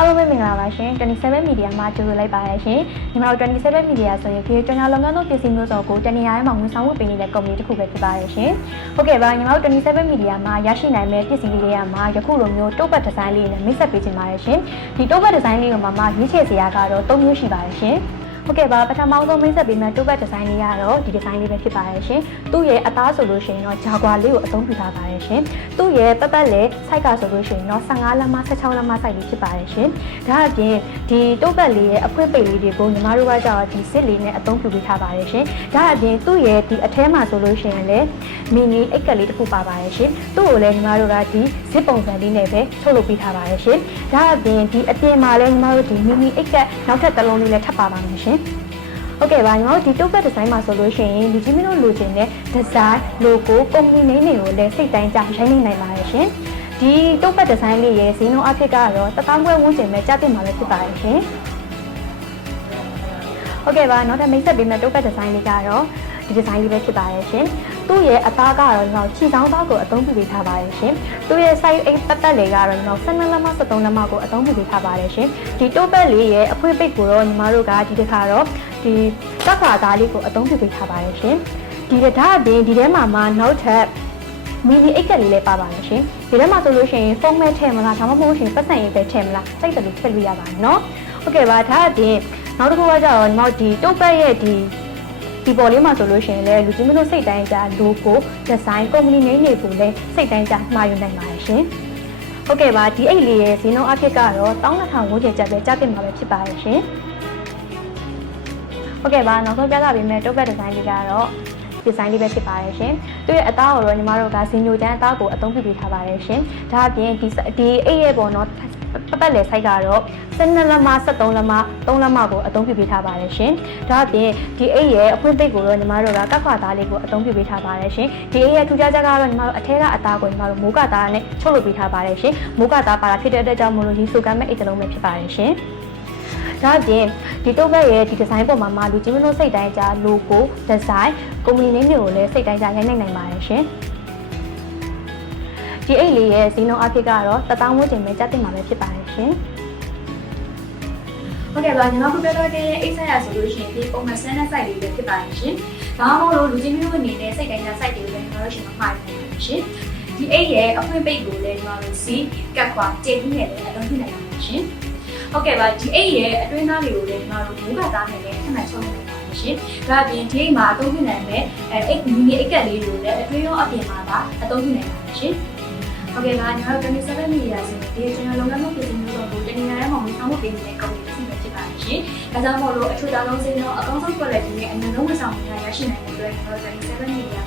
အားလုံးပဲမင်္ဂလာပါရှင်27 media မှာကြိုဆိုလိုက်ပါရရှင်ညီမတို့27 media ဆိုရင်ပြည်ကျွန်တော်လုပ်ငန်းသုံးပစ္စည်းမျိုးစုံကိုတနေရာထဲမှာဝန်ဆောင်မှုပေးနေတဲ့ကုမ္ပဏီတစ်ခုပဲဖြစ်ပါတယ်ရှင်ဟုတ်ကဲ့ပါညီမတို့27 media မှာရရှိနိုင်မဲ့ပစ္စည်းလေးတွေကမှာယခုလိုမျိုးတုပ်ပတ်ဒီဇိုင်းလေးနဲ့မိတ်ဆက်ပေးချင်ပါတယ်ရှင်ဒီတုပ်ပတ်ဒီဇိုင်းလေးကိုမှရွေးချယ်စရာကတော့3မျိုးရှိပါတယ်ရှင်ဟုတ်ကဲ့ပါပထမဆုံးမိတ်ဆက်ပေးမဲ့တုပ်ပတ်ဒီဇိုင်းလေးကတော့ဒီဒီဇိုင်းလေးပဲဖြစ်ပါတယ်ရှင်သူ့ရဲ့အသားဆိုလို့ရှိရင်တော့ဂျာဂွာလေးကိုအသုံးပြုထားပါတယ်ရှင်သူ့ရဲ့ပတ်လေဆိုက်ကဆိုလို့ရှိရင်တော့15လက်မ16လက်မဆိုက်လေးဖြစ်ပါတယ်ရှင်ဒါအပြင်ဒီတုပ်ပတ်လေးရဲ့အဖွင့်ပိတ်လေးတွေကိုညီမတို့ကကြောက်ဒီစစ်လေးနဲ့အသုံးပြုပေးထားပါတယ်ရှင်ဒါအပြင်သူ့ရဲ့ဒီအထဲမှာဆိုလို့ရှိရင်လည်းမီနီအိတ်ကလေးတစ်ခုပါပါတယ်ရှင်သူ့ကိုလည်းညီမတို့ကဒီဇစ်ပုံစံလေးနဲ့ပဲထုတ်လုပ်ပေးထားပါတယ်ရှင်ဒါအပြင်ဒီအပြင်မှာလည်းညီမတို့ဒီမီနီအိတ်ကနောက်ထပ်တစ်လုံးလေးလည်းထပ်ပါပါမယ်ရှင်ဟုတ်ကဲ့ပါညီမတို့ဒီတုပ်ပတ်ဒီဇိုင်းမှာဆိုလို့ရှိရင်လူကြီးမင်းတို့လိုချင်တဲ့ဒီဇိုင်း logo ကုမ္ပဏီနည်းတွေကိုလည်းစိတ်တိုင်းကြရိုင်းနိုင်ပါတယ်ရှင်ဒီတုပ်ပတ်ဒီဇိုင်းလေးရဲ့ဈေးနှုန်းအဖြစ်ကတော့1000ခွဲဝန်းကျင်ပဲကြားတင်မှာပဲဖြစ်ပါတယ်ရှင်ဟုတ်ကဲ့ပါနောက်ထပ်မိတ်ဆက်ပေးမယ့်တုပ်ပတ်ဒီဇိုင်းလေးကတော့ဒီဒီဇိုင်းလေးပဲဖြစ်ပါတယ်ရှင်သူ့ရဲ့အသားကတော့ကျွန်တော်ခြေဆောင်သားကိုအသုံးပြုပေးထားပါတယ်ရှင်သူ့ရဲ့ size 8ပတ်လေးကတော့ကျွန်တော်12လက်မ13လက်မကိုအသုံးပြုပေးထားပါတယ်ရှင်ဒီတုပ်ပတ်လေးရဲ့အဖွင့်ပိတ်ကိုတော့ညီမတို့ကဒီတစ်ခါတော့ဒီတက်ခွာသားလေးကိုအသုံးပြုပေးထားပါတယ်ရှင်ဒီဒါအပြင်ဒီထဲမှာနောက်ထပ်မီနီအိတ်ကလေးလည်းပါပါတယ်ရှင်ဒီထဲမှာဆိုလို့ရှိရင်ဖုန်းမဲထည့်မလားဒါမှမဟုတ်ရှင်ပတ်စံရေးပဲထည့်မလားစိတ်တလူထည့်လို့ရပါတယ်နော်ဟုတ်ကဲ့ပါဒါအပြင်နောက်တစ်ခုကကျတော့နောက်ဒီတုပ်ပတ်ရဲ့ဒီပေါ်လေးမှာဆိုလို့ရှိရင်လည်းလူကြီးမတို့စိတ်တိုင်းကြ logo design ကုမ္ပဏီနည်းတွေကိုလည်းစိတ်တိုင်းကြမှာယူနိုင်ပါတယ်ရှင်ဟုတ်ကဲ့ပါဒီအိတ်လေးရဲ့ဈေးနှုန်းအဖြစ်ကတော့12000ဝန်းကျင်ကျပ်ပဲကြားတင်မှာပဲဖြစ်ပါတယ်ရှင်ဟုတ်ကဲ့ပါနောက်ဆုံးပြသပေးမယ့်တုပ်ပတ်ဒီဇိုင်းလေးကတော့ဒီဇိုင်းလေးပဲဖြစ်ပါတယ်ရှင်သူ့ရဲ့အသားကိုတော့ညီမတို့ကဇင်ညိုချမ်းအသားကိုအသုံးပြုပေးထားပါတယ်ရှင်ဒါအပြင်ဒီအိတ်ရဲ့ပေါ်တော့ပတ်လေဆိုင်ကတော့12လက်မ13လက်မ3လက်မကိုအသုံးပြုပေးထားပါတယ်ရှင်ဒါအပြင်ဒီအိတ်ရဲ့အဖွင့်ပိတ်ကိုတော့ညီမတို့ကကပ်ခွာသားလေးကိုအသုံးပြုပေးထားပါတယ်ရှင်ဒီအိတ်ရဲ့ထူးခြားချက်ကတော့ညီမတို့အထက်ကအသားကိုညီမတို့မိုးကသားနဲ့ချုပ်လုပ်ပေးထားပါတယ်ရှင်မိုးကသားပါတာဖြစ်တဲ့အတွက်ကြောင့်မလို့ရေစုကမ်းမဲ့အိတ်တစ်လုံးပဲဖြစ်ပါတယ်ရှင်ဒါအပြင်ဒီတုပ်ပတ်ရဲ့ဒီဒီဇိုင်းပေါ်မှာလူကြီးမလို့စိတ်တိုင်းကြ logo design ကုမ္ပဏီနည်းမျိုးကိုလည်းစိတ်တိုင်းကြရိုက်နိုင်ပါတယ်ရှင်ဒီအိတ်လေးရဲ့ဈေးနှုန်းအဖြစ်ကတော့1000ဝန်းကျင်ပဲကြားတင်မှာပဲဖြစ်ပါတယ်ရှင်ဟုတ်ကဲ့ပါညီမတို့ပြောတော့တဲ့အိတ်ဆိုင်ရဆိုလို့ရှိရင်ဒီပုံမှန်ဆန်းတဲ့ site လေးပဲဖြစ်ပါတယ်ရှင်ဒါမှမဟုတ်လူကြီးမျိုးအနေနဲ့စိတ်တိုင်းကြ site တွေလည်းညီမတို့ရှင်မှာမှားနေပါတယ်ရှင်ဒီအိတ်ရဲ့အဖွင့်ပိတ်ကိုလည်းညီမတို့စီကတ်ခွာကျေပြီးနဲ့လည်းအသုံးပြုနိုင်ပါတယ်ရှင်ဟုတ်ကဲ့ပါဒီအိတ်ရဲ့အတွင်းသားတွေကိုလည်းညီမတို့မိုးကသားနဲ့လည်းထပ်မံချုပ်နိုင်ပါတယ်ရှင်ဒါအပြင်ဒီအိတ်မှာအသုံးပြုနိုင်တဲ့အိတ်မီနီအိတ်ကတ်လေးတွေကိုလည်းအတွင်းရောအပြင်မှာပါအသုံးပြုနိုင်ပါတယ်ရှင်ဟုတ်ကဲ့ပါညီမတို့27 media ဆိုဒီကျွန်တော်လုပ်ငန်းလုပ်ပစ္စည်းမျိုးစုံကိုတနေရာထဲမှာဝန်ဆောင်မှုပေးနေတဲ့ကုမ္ပဏီတစ်ခုပဲဖြစ်ပါတယ်ရှင်။ဒါကြောင့်မို့လို့အထူးသားဆုံးစင်းတော့အကောင်းဆုံး quality နဲ့အနည်းဆုံးဝန်ဆောင်မှုများရရှိနိုင်တဲ့အတွက်ကျွန်တော်27 media